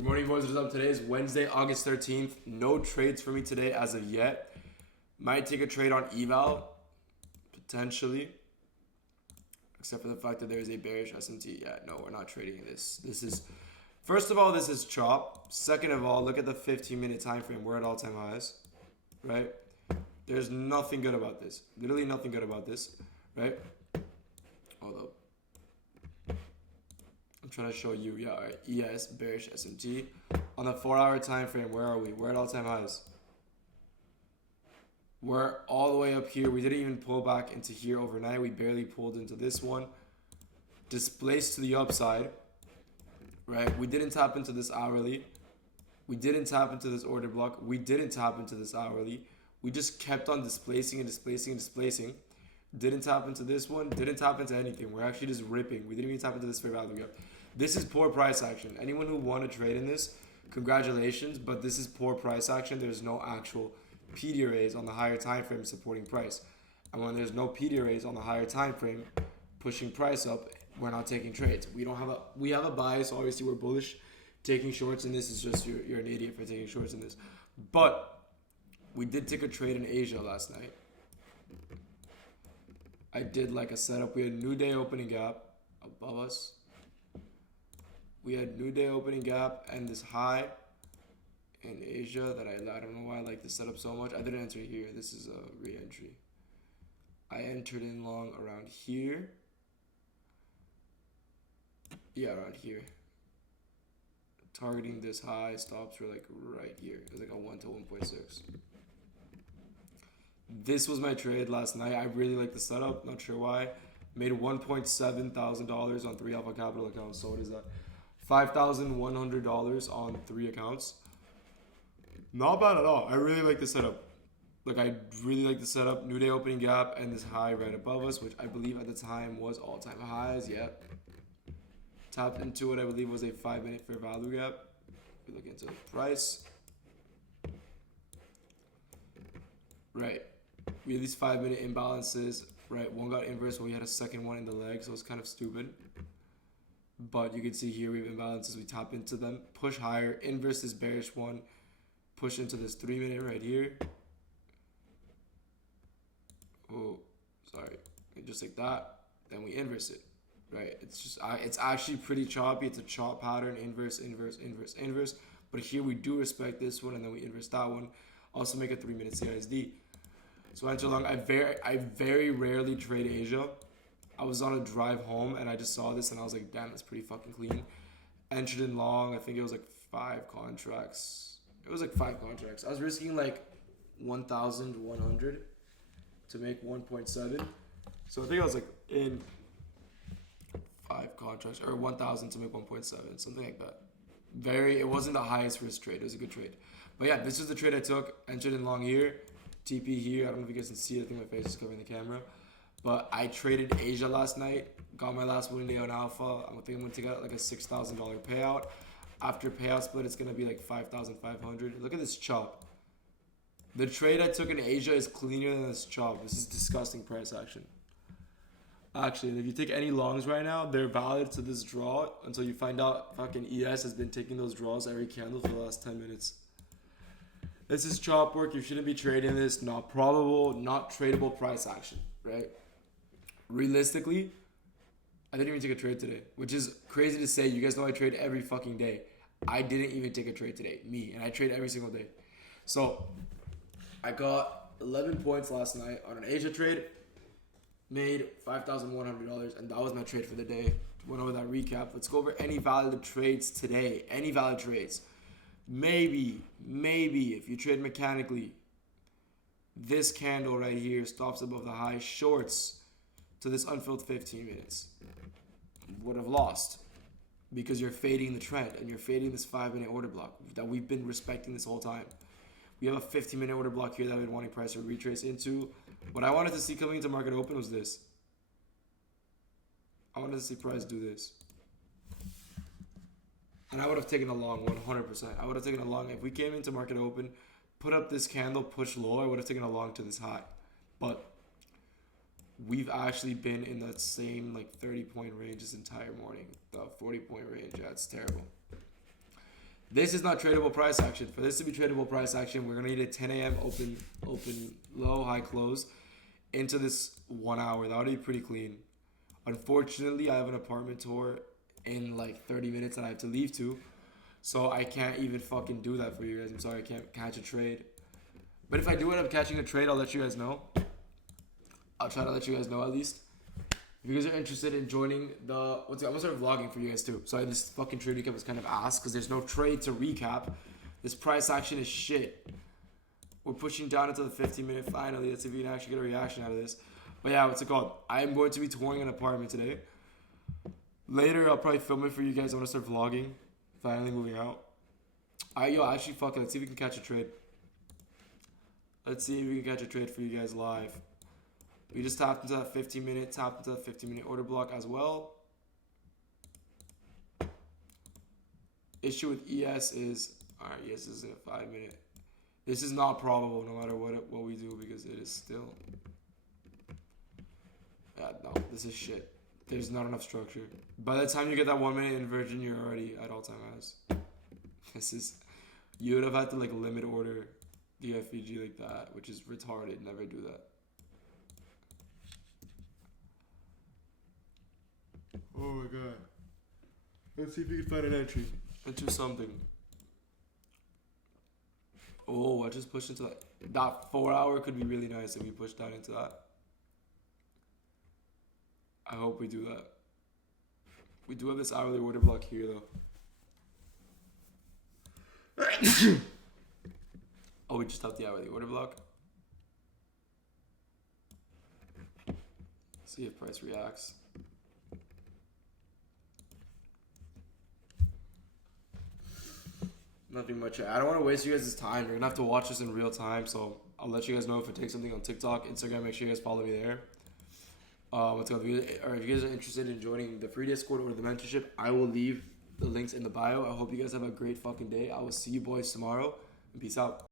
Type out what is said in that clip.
Good morning, boys. What's up? Today is Wednesday, August 13th. No trades for me today as of yet. Might take a trade on eval, potentially. Except for the fact that there is a bearish S&T. Yeah, no, we're not trading this. First of all, this is chop. Second of all, look at the 15-minute time frame. We're at all-time highs, right? There's nothing good about this. Literally nothing good about this, right? Although, I'm trying to show you, yeah, all right, ES, bearish S&T. On the 4-hour time frame, where are we? We're at all-time highs. We're all the way up here. We didn't even pull back into here overnight. We barely pulled into this one. Displaced to the upside, right? We didn't tap into this hourly. We didn't tap into this order block. We didn't tap into this hourly. We just kept on displacing and displacing and displacing. Didn't tap into this one. Didn't tap into anything. We're actually just ripping. We didn't even tap into this fair value gap. This is poor price action. Anyone who won a trade in this, congratulations. But this is poor price action. There's no actual PDRAs on the higher time frame supporting price. And when there's no PDRAs on the higher time frame pushing price up, we're not taking trades. We have a bias. Obviously, we're bullish. Taking shorts in this is just you're an idiot for taking shorts in this. But we did take a trade in Asia last night. I did like a setup. We had new day opening gap above us. We had new day opening gap and this high in Asia that I don't know why I like this setup so much. I didn't enter here. This is a re-entry. I entered in long around here. Yeah, around here. Targeting this high, stops were like right here. It was like a 1 to 1.6. This was my trade last night. I really like the setup. Not sure why. Made $1.7 thousand on 3 Alpha Capital accounts. So what is that? $5,100 on 3 accounts. Not bad at all. I really like the setup. Like, I really like the setup. New day opening gap and this high right above us, which I believe at the time was all-time highs. Yep. Tapped into what I believe was a 5-minute fair value gap. We look into the price. Right. We had these 5-minute imbalances. Right. One got inverse when we had a second one in the leg, so it's kind of stupid. But you can see here we have imbalances. We tap into them. Push higher. Inverse this bearish one. Push into this 3-minute right here. Oh, sorry. Just like that. Then we inverse it. Right. It's actually pretty choppy. It's a chop pattern. Inverse, inverse, inverse, inverse. But here we do respect this one, and then we inverse that one. Also make a 3-minute CISD. So I enter long. I very rarely trade Asia. I was on a drive home and I just saw this and I was like, damn, that's pretty fucking clean. Entered in long. I think it was like 5 contracts. It was like 5 contracts. I was risking like 1,100 to make 1.7. So I think I was like in 5 contracts or 1,000 to make 1.7, something like that. It wasn't the highest risk trade. It was a good trade. But yeah, this is the trade I took. Entered in long here. TP here. I don't know if you guys can see it. I think my face is covering the camera. But I traded Asia last night. Got my last winning day on Alpha. I think I'm going to get like a $6,000 payout. After payout split, it's going to be like 5,500. Look at this chop. The trade I took in Asia is cleaner than this chop. This is disgusting price action. Actually, if you take any longs right now, they're valid to this draw until you find out fucking ES has been taking those draws every candle for the last 10 minutes. This is chop work. You shouldn't be trading this. Not probable, not tradable price action, right? Realistically, I didn't even take a trade today, which is crazy to say. You guys know I trade every fucking day. I didn't even take a trade today, me, and I trade every single day. So I got 11 points last night on an Asia trade, made $5,100, and that was my trade for the day. Went over that recap. Let's go over any valid trades today. Any valid trades. Maybe if you trade mechanically, this candle right here stops above the high, shorts to this unfilled 15 minutes. Would have lost because you're fading the trend and you're fading this 5-minute order block that we've been respecting this whole time. We have a 15-minute order block here that we've been wanting price to retrace into. What I wanted to see coming into market open was this. I wanted to see price do this. And I would have taken a long 100%. I would have taken a long. If we came into market open, put up this candle, push low, I would have taken a long to this high. But we've actually been in that same like 30-point range this entire morning. The 40-point range. Yeah, it's terrible. This is not tradable price action. For this to be tradable price action, we're gonna need a 10 a.m. open low, high close into this 1 hour. That would be pretty clean. Unfortunately, I have an apartment tour in like 30 minutes that I have to leave to, so I can't even fucking do that for you guys. I'm sorry, I can't catch a trade. But if I do end up catching a trade, I'll let you guys know. I'll try to let you guys know at least. If you guys are interested in joining the, I'm gonna start vlogging for you guys too. Sorry, this fucking trade recap was kind of ass because there's no trade to recap. This price action is shit. We're pushing down into the 15-minute finally. Let's see if we can actually get a reaction out of this. But yeah, what's it called? I'm going to be touring an apartment today. Later, I'll probably film it for you guys. I want to start vlogging. Finally moving out. Alright, yo, actually, fuck it. Let's see if we can catch a trade. Let's see if we can catch a trade for you guys live. We just tapped into that 15-minute order block as well. Issue with ES is, alright, yes, this is a 5-minute. This is not probable no matter what we do because it is still, yeah, no, this is shit. There's not enough structure. By the time you get that 1 minute inversion, you're already at all-time highs. This is, you would have had to like limit order the FVG like that, which is retarded. Never do that. Oh my god. Let's see if we can find an entry into something. Oh, I just pushed into that. That 4 hour could be really nice if we push down into that. I hope we do that. We do have this hourly order block here though. Oh, we just have the hourly order block. See if price reacts. Nothing much. I don't want to waste you guys' time. You're gonna have to watch this in real time, so I'll let you guys know if it takes something on TikTok, Instagram. Make sure you guys follow me there. Or if you guys are interested in joining the free Discord or the mentorship, I will leave the links in the bio. I hope you guys have a great fucking day. I will see you boys tomorrow, and peace out.